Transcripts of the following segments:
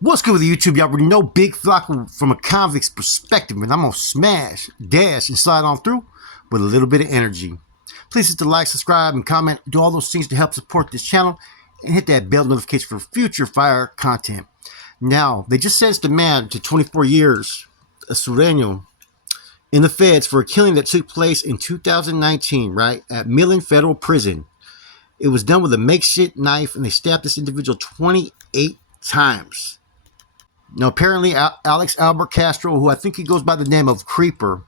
What's good with YouTube? Y'all already know Big Flocko from a convict's perspective, and I'm gonna smash, dash, and slide on through with a little bit of energy. Please hit the like, subscribe, and comment. Do all those things to help support this channel, and hit that bell notification for future fire content. Now, they just sentenced a man to 24 years, a Sureno, in the feds for a killing that took place in 2019, right, at Millen Federal Prison. It was done with a makeshift knife, and they stabbed this individual 28 times. Now, apparently, Alex Albert Castro, who I think he goes by the name of Creeper,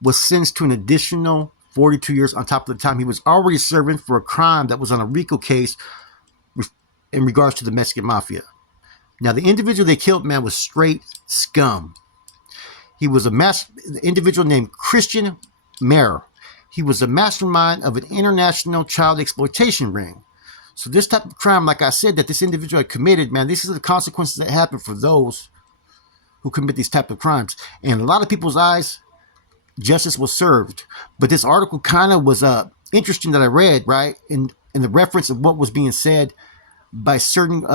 was sentenced to an additional 42 years on top of the time he was already serving for a crime that was on a RICO case in regards to the Mexican Mafia. Now, the individual they killed, man, was straight scum. He was the individual named Christian Mayer. He was a mastermind of an international child exploitation ring. So this type of crime, like I said, that this individual had committed, man, these are the consequences that happen for those who commit these type of crimes. And in a lot of people's eyes, justice was served. But this article kind of was interesting that I read, right, in the reference of what was being said by certain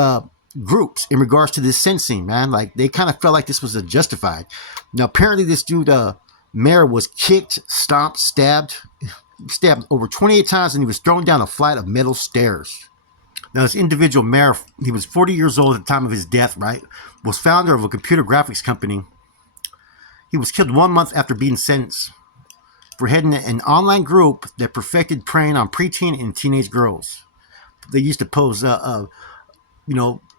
groups in regards to this sentencing, man. Like, they kind of felt like this was justified. Now, apparently this dude, Mayer, was kicked, stomped, stabbed over 28 times, and he was thrown down a flight of metal stairs. Now, this individual, Mayer, he was 40 years old at the time of his death, right? Was founder of a computer graphics company. He was killed 1 month after being sentenced for heading an online group that perfected preying on preteen and teenage girls. They used to pose,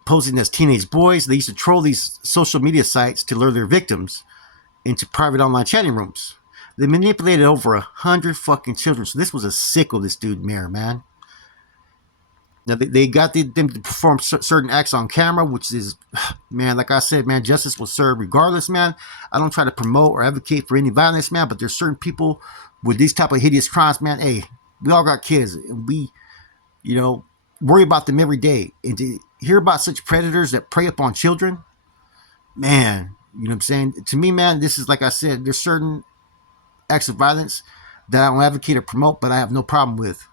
posing as teenage boys. They used to troll these social media sites to lure their victims into private online chatting rooms. They manipulated over 100 fucking children. So this was a sicko, this dude, Mayer, man. Now, they got them to perform certain acts on camera, which is, man, like I said, man, justice was served regardless, man. I don't try to promote or advocate for any violence, man, but there's certain people with these type of hideous crimes, man. Hey, we all got kids, and we, worry about them every day. And to hear about such predators that prey upon children, man, you know what I'm saying? To me, man, this is, like I said, there's certain acts of violence that I don't advocate or promote, but I have no problem with.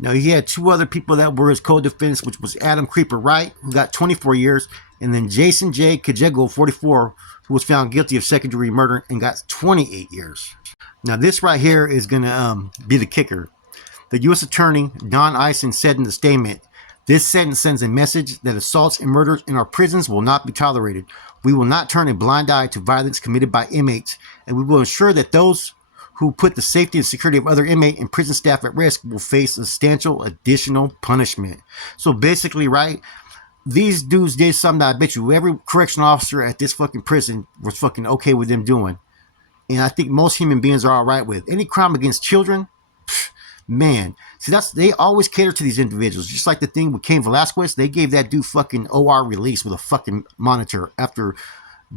Now, he had two other people that were his co-defendants, which was Adam Creeper Wright, who got 24 years, and then Jason J. Kajego, 44, who was found guilty of second-degree murder and got 28 years. Now, this right here is going to be the kicker. The U.S. Attorney, Don Eisen, said in the statement, "This sentence sends a message that assaults and murders in our prisons will not be tolerated. We will not turn a blind eye to violence committed by inmates, and we will ensure that those who put the safety and security of other inmate and prison staff at risk will face substantial additional punishment." So basically, right, these dudes did something that I bet you every correctional officer at this fucking prison was fucking okay with them doing. And I think most human beings are all right with. Any crime against children, man. See, they always cater to these individuals. Just like the thing with Cain Velasquez, they gave that dude fucking OR release with a fucking monitor after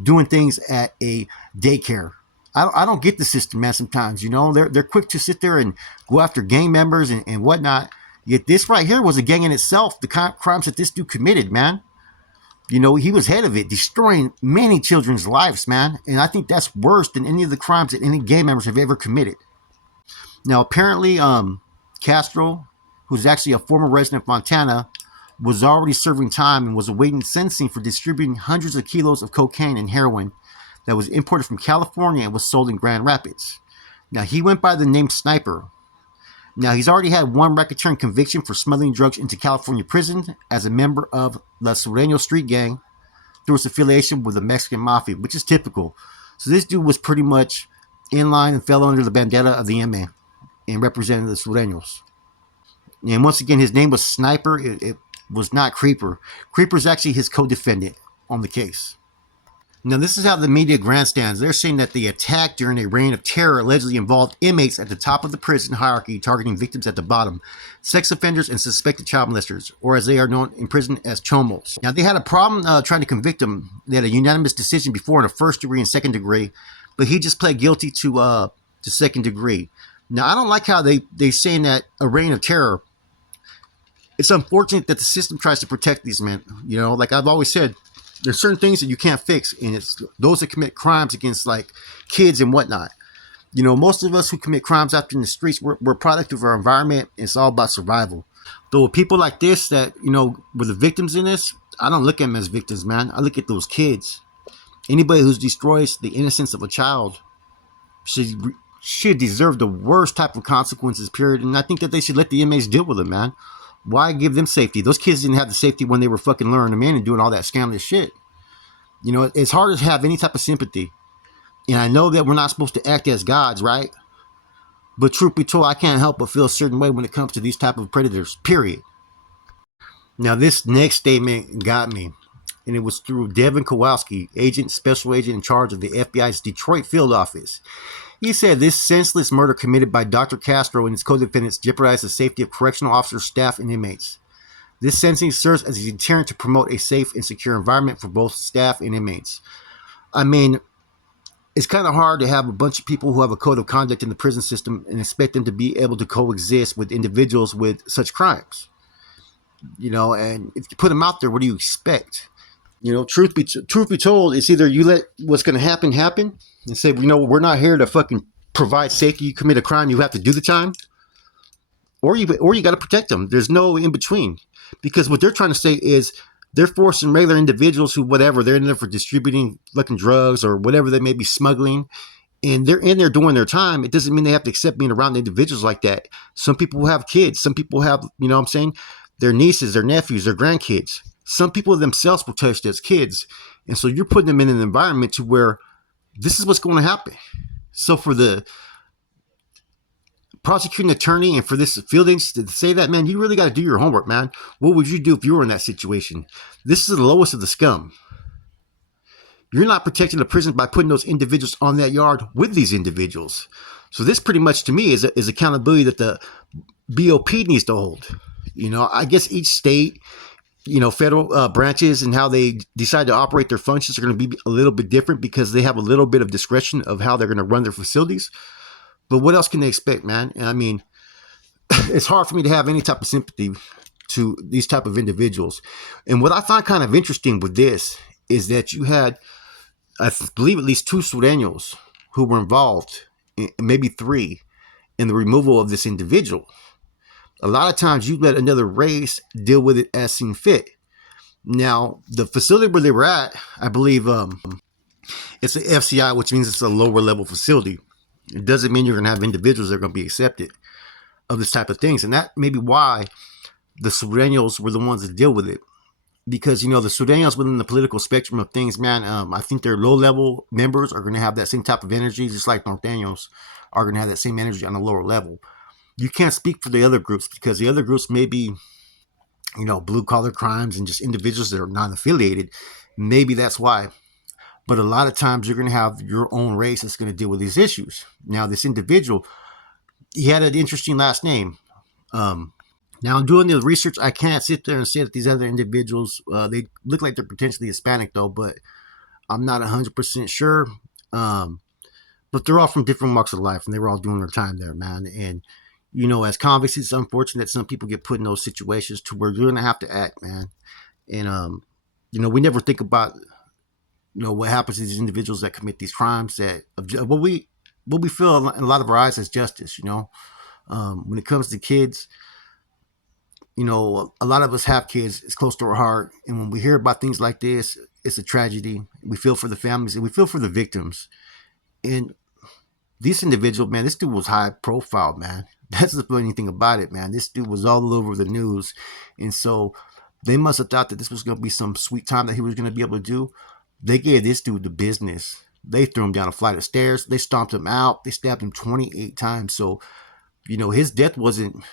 doing things at a daycare. I don't get the system, man, sometimes, They're quick to sit there and go after gang members and whatnot. Yet this right here was a gang in itself, the crimes that this dude committed, man. He was head of it, destroying many children's lives, man. And I think that's worse than any of the crimes that any gang members have ever committed. Now, apparently, Castro, who's actually a former resident of Montana, was already serving time and was awaiting sentencing for distributing hundreds of kilos of cocaine and heroin that was imported from California and was sold in Grand Rapids. Now, he went by the name Sniper. Now, he's already had one racketeering conviction for smuggling drugs into California prison as a member of the Sureno street gang through its affiliation with the Mexican Mafia, which is typical. So this dude was pretty much in line and fell under the bandana of the Inmate and represented the Surenos. And once again, his name was Sniper. It was not Creeper. Creeper's actually his co-defendant on the case. Now, this is how the media grandstands. They're saying that the attack during a reign of terror allegedly involved inmates at the top of the prison hierarchy targeting victims at the bottom, sex offenders and suspected child molesters, or as they are known in prison as chomos. Now, they had a problem trying to convict him. They had a unanimous decision before in a first degree and second degree, but he just pled guilty to second degree. Now, I don't like how they're saying that a reign of terror. It's unfortunate that the system tries to protect these men. Like I've always said, there's certain things that you can't fix, and it's those that commit crimes against like kids and whatnot. Most of us who commit crimes out in the streets, we're a product of our environment. It's all about survival. Though with people like this that, were the victims in this, I don't look at them as victims, man. I look at those kids. Anybody who destroys the innocence of a child should should deserve the worst type of consequences, period. And I think that they should let the inmates deal with it, man. Why give them safety? Those kids didn't have the safety when they were fucking luring them in and doing all that scandalous shit. You know, it's hard to have any type of sympathy. And I know that we're not supposed to act as gods, right? But truth be told, I can't help but feel a certain way when it comes to these type of predators, period. Now, this next statement got me. And it was through Devin Kowalski, special agent in charge of the FBI's Detroit field office. He said this senseless murder committed by Dr. Castro and his co-defendants jeopardized the safety of correctional officers, staff, and inmates. This sentencing serves as a deterrent to promote a safe and secure environment for both staff and inmates. I mean, it's kind of hard to have a bunch of people who have a code of conduct in the prison system and expect them to be able to coexist with individuals with such crimes. You know, and if you put them out there, what do you expect? You know, truth be told, it's either you let what's going to happen and say, you know, we're not here to fucking provide safety. You commit a crime, you have to do the time, or you got to protect them. There's no in between, because what they're trying to say is they're forcing regular individuals who whatever they're in there for distributing fucking drugs or whatever they may be smuggling, and they're in there doing their time. It doesn't mean they have to accept being around individuals like that. Some people have kids. Some people have, you know what I'm saying, their nieces, their nephews, their grandkids. Some people themselves were touched as kids. And so you're putting them in an environment to where this is what's going to happen. So for the prosecuting attorney and for this field agent to say that, man, you really got to do your homework, man. What would you do if you were in that situation? This is the lowest of the scum. You're not protecting the prison by putting those individuals on that yard with these individuals. So this pretty much to me is accountability that the BOP needs to hold. You know, I guess each state, you know, federal branches and how they decide to operate their functions are going to be a little bit different because they have a little bit of discretion of how they're going to run their facilities. But what else can they expect, man? I mean, it's hard for me to have any type of sympathy to these type of individuals. And what I find kind of interesting with this is that you had, I believe, at least 2 Surenos who were involved, maybe 3, in the removal of this individual. A lot of times you let another race deal with it as seen fit. Now, the facility where they were at, I believe it's an FCI, which means it's a lower level facility. It doesn't mean you're going to have individuals that are going to be accepted of this type of things. And that may be why the Surenos were the ones that deal with it. Because, you know, the Surenos within the political spectrum of things, man, I think their low level members are going to have that same type of energy, just like Norteños are going to have that same energy on a lower level. You can't speak for the other groups because the other groups may be, you know, blue collar crimes and just individuals that are non-affiliated. Maybe that's why. But a lot of times you're going to have your own race that's going to deal with these issues. Now, this individual, he had an interesting last name. Now, in doing the research, I can't sit there and say that these other individuals, they look like they're potentially Hispanic, though, but I'm not 100% sure. But they're all from different walks of life, and they were all doing their time there, man. And, you know, as convicts, it's unfortunate that some people get put in those situations to where you're going to have to act, man. And, you know, we never think about, you know, what happens to these individuals that commit these crimes, that what we feel in a lot of our eyes as justice, you know. When it comes to kids, you know, a lot of us have kids. It's close to our heart. And when we hear about things like this, it's a tragedy. We feel for the families and we feel for the victims. And this individual, man, this dude was high profile, man. That's the funny thing about it, man. This dude was all over the news. And so they must have thought that this was going to be some sweet time that he was going to be able to do. They gave this dude the business. They threw him down a flight of stairs. They stomped him out. They stabbed him 28 times. So, you know, his death wasn't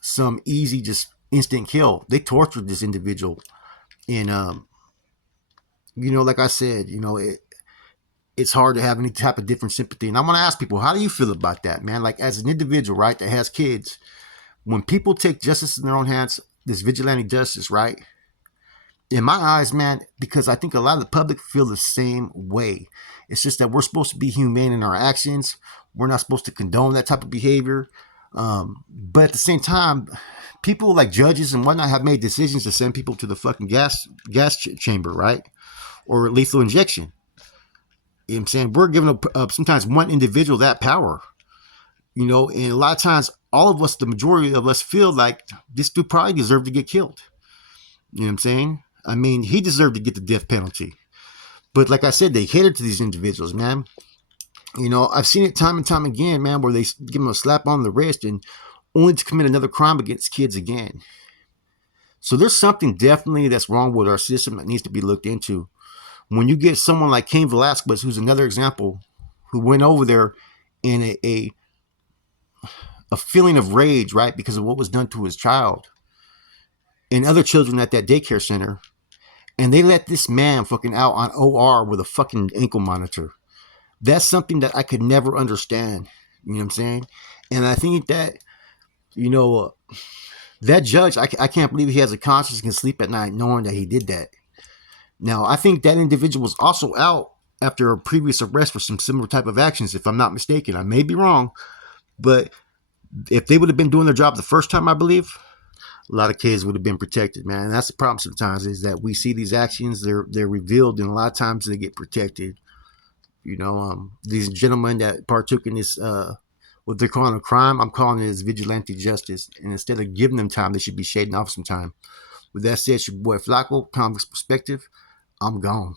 some easy, just instant kill. They tortured this individual. And, you know, like I said, you know, it's hard to have any type of different sympathy. And I want to ask people, how do you feel about that, man? Like, as an individual, right, that has kids, when people take justice in their own hands, this vigilante justice, right? In my eyes, man, because I think a lot of the public feel the same way. It's just that we're supposed to be humane in our actions. We're not supposed to condone that type of behavior. But at the same time, people like judges and whatnot have made decisions to send people to the fucking gas chamber, right? Or lethal injection. You know what I'm saying? We're giving up sometimes one individual that power. You know, and a lot of times, all of us, the majority of us feel like this dude probably deserved to get killed. You know what I'm saying? I mean, he deserved to get the death penalty. But like I said, they cater to these individuals, man. You know, I've seen it time and time again, man, where they give them a slap on the wrist and only to commit another crime against kids again. So there's something definitely that's wrong with our system that needs to be looked into. When you get someone like Cain Velasquez, who's another example, who went over there in a feeling of rage, right, because of what was done to his child and other children at that daycare center, and they let this man fucking out on OR with a fucking ankle monitor. That's something that I could never understand. You know what I'm saying? And I think that, you know, that judge, I can't believe he has a conscience and can sleep at night knowing that he did that. Now, I think that individual was also out after a previous arrest for some similar type of actions, if I'm not mistaken. I may be wrong, but if they would have been doing their job the first time, I believe, a lot of kids would have been protected, man. And that's the problem sometimes, is that we see these actions, they're revealed, and a lot of times they get protected. You know, these gentlemen that partook in this, what they're calling a crime, I'm calling it as vigilante justice. And instead of giving them time, they should be shading off some time. With that said, it's your boy Flacco, Comics Perspective. I'm gone.